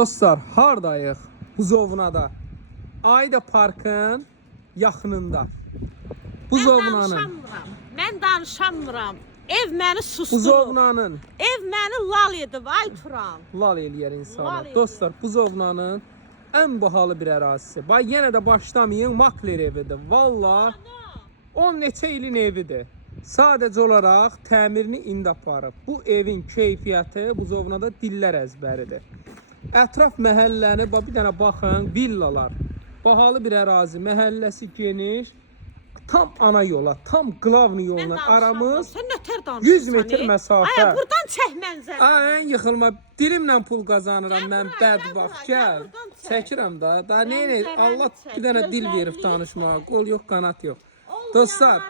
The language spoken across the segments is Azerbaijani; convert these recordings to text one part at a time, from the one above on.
Dostlar, hardayıq? Buzovnada. Ayda Parkın yaxınında. Buzovnanın. Mən danışamıram. Ev məni susturub. Buzovnanın. Ev məni lal edib, ay Turan. Lal eləyər insanlar. Lal eləyər. Dostlar, Buzovnanın ən bahalı bir ərazisi. Bay, yenə də başlamayın, makler evidir. Valla 10 neçə ilin evidir. Sadəcə olaraq təmirini indi aparıb. Bu evin keyfiyyəti Buzovnada dillər əzbəridir. Ətraf məhəlləni, bir dənə baxın, villalar. Bahalı bir ərazi, məhəlləsi geniş. Tam ana yola, tam qlavni yoluna aramız 100 metr məsafə. Ay, buradan çək mənzərəni. Ay, yıxılma. Dilimlə pul qazanıram mən, bədbaxt. Gəl. Çəkirəm da. Da nə? Allah bir dənə dil verib danışmağa. Qol yox, qanat yox. Dostlar,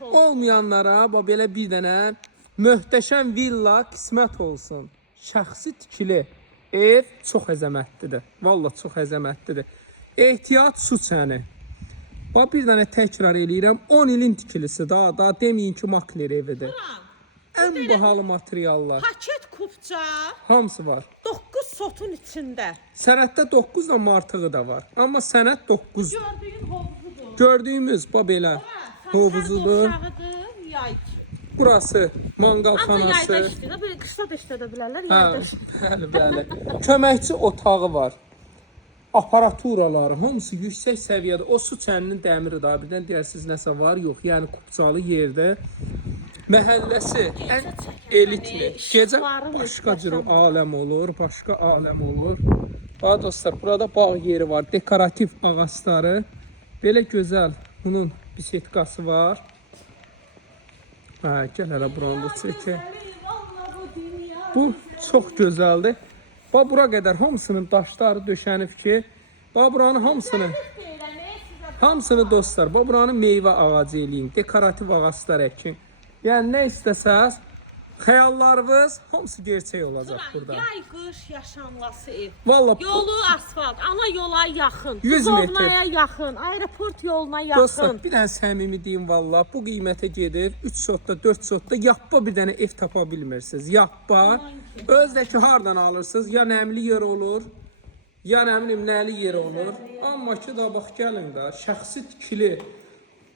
olmayanlara belə bir dənə möhtəşəm villa qismət olsun. Şəxsi tikili ev çox əzəmətlidir. Vallahi çox əzəmətlidir. Ehtiyat su çəni. Bir dənə təkrar eləyirəm. 10 ilin tikilisi daha deməyin ki, makler evidir. Ən bahalı materiallar. Paket kupça. Hamısı var. 9 sotun içində. Sənətdə 9 da artığı da var. Amma sənət 9. Gördüyün hovuzudur. Gördüyümüz belə hovuzudur. Burası mangalxanası. Yayda işləyir. Belə qışda da işlədə bilərlər. Yayda işləyir. Bəli. Köməkçi otağı var. Aparaturaları hamısı yüksək səviyyədə. O su çəninin dəmiri daha birdən deyirsiniz nəsə var, yox. Yəni kupçalı yerdə. Məhəlləsi ən elitli. Gecə başqa cür aləm olur, başqa aləm olur. Bax dostlar, burada bağ yeri var, dekorativ ağacları. Belə gözəl bunun bisetkası var. Gəl hələ buranı da çəkək. Bu çox gözəldir. Bura qədər hamısının daşları döşənib ki, buranın hamısını dostlar, buranın meyvə ağacı eləyin, dekorativ ağaclar əkin. Yəni nə istəsəz, xəyallarınız hamısı gerçək olacaq burada. Yay, qış yaşanması ev. Vallahi Yolu asfalt, ana yola yaxın, 100 metr. Buzovnaya yaxın, aeroport yoluna yaxın. Dostlar, bir dənə səmimi deyim vallahi, bu qiymətə gedir, 3 sotda, 4 sotda yapba bir dənə ev tapa bilmirsiniz. Yapba, özdəki hardan alırsınız? Ya nəmli yer olur, ya nəli yer olur. Amma ki da bax gəlin də, şəxsi tikili,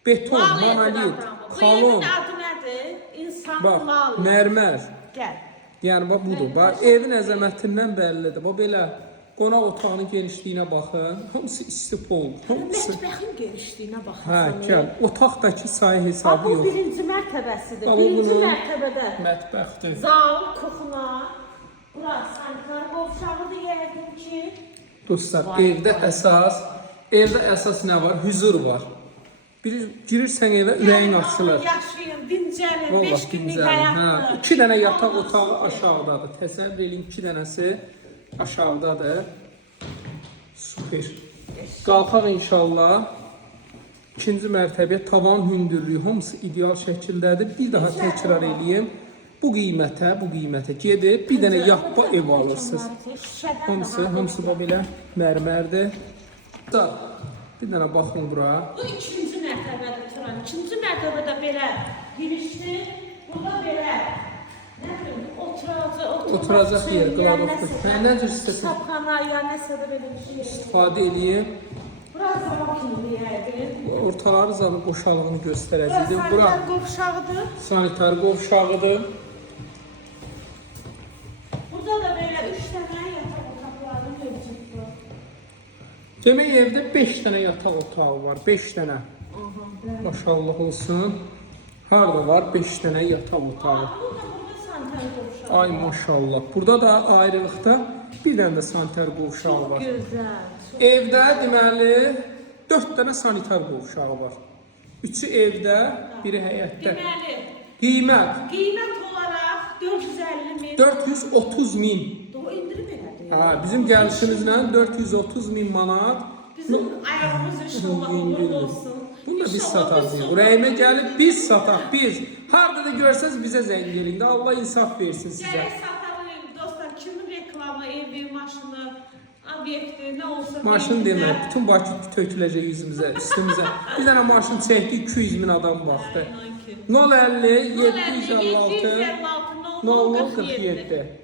beton, monolit, kalon. Bu evin adı nədir? İnsan Bax, mal. mərmər. Gəl. Yəni bax budur. Bax evin əzəmətindən bəllidir. Bax belə qonaq otağının genişliyinə baxın. Hamısı istipol. Hamısı. Mətbəxin genişliyinə baxın. Hə, gəl. Otaqdakı sayı hesabı Bu yox. birinci mərtəbəsidir. Bax, Birinci bunun mərtəbədə mətbəxdir. zal, kuxna, bura sanitar qovşağıdır yəqin ki. Dostlar, evdə əsas nə var? Hüzur var. Girirsən evə, ürəyin açılır. Yaşayın, dincəlin, 5 Vallahi günlük dincəlin. həyatdır. 2 dənə yataq otağı aşağıdadır. Təsəvvür edin, 2 dənəsi aşağıdadır. Super. Qalxaq inşallah. İkinci mərtəbəyə tavan hündürlüyü hamısı ideal şəkildədir. Bir daha təkrar eləyim. Bu qiymətə gedib bir dənə yapba ev alırsınız. Hamısı belə mərmərdir. Bir dənə baxın bura. Bu ikinci mərtəbədə Turan. İkinci mərtəbədə belə girişli, burada belə oturacaq yer, qlavovdur. Nə cür istəsən kitabxana ya nəsə də belə bir şey. istifadə edeyim. Burası makinli yəqin. Ortaları zanı boşalığını göstərəcəkdir. Burası Bura sanitar qovşağıdır. sanitar qovşağıdır. Burada da belə 3 dənə yataq otaqları mövcuddur. Demək evdə 5 dənə yataq otağı var, 5 dənə. Maşallah olsun. Harada var 5 dənə yataq otağı. Burada sanitar qovşağı. Ay maşallah. Burada da ayrılıqda bir dənə də sanitar qovşağı var. Gözəl. Evdə deməli 4 dənə sanitar qovşağı var. 3-ü evdə, biri həyətdə. Deməli, Qiymət olaraq 450 min. 430 min. O indirim elədir. Bizim gəlişimizlə 430 min manat. Bizim ayağımız inşallah uğurlu olsun. Bunu da biz satarız. Ürəyimə gəlib biz sataq, biz. Harada da görsəz bizə zəng eləyin. Allah insaf versin sizə. Gələ satalım dostlar, kimin reklamı, evi, maşını, obyekti, nə olsa. Maşın demək, bütün Bakı töküləcək yüzümüzə, üstümüzə. Bir dənə maşın çəkdi, 200 min adam baxdı. 050 756 00 47.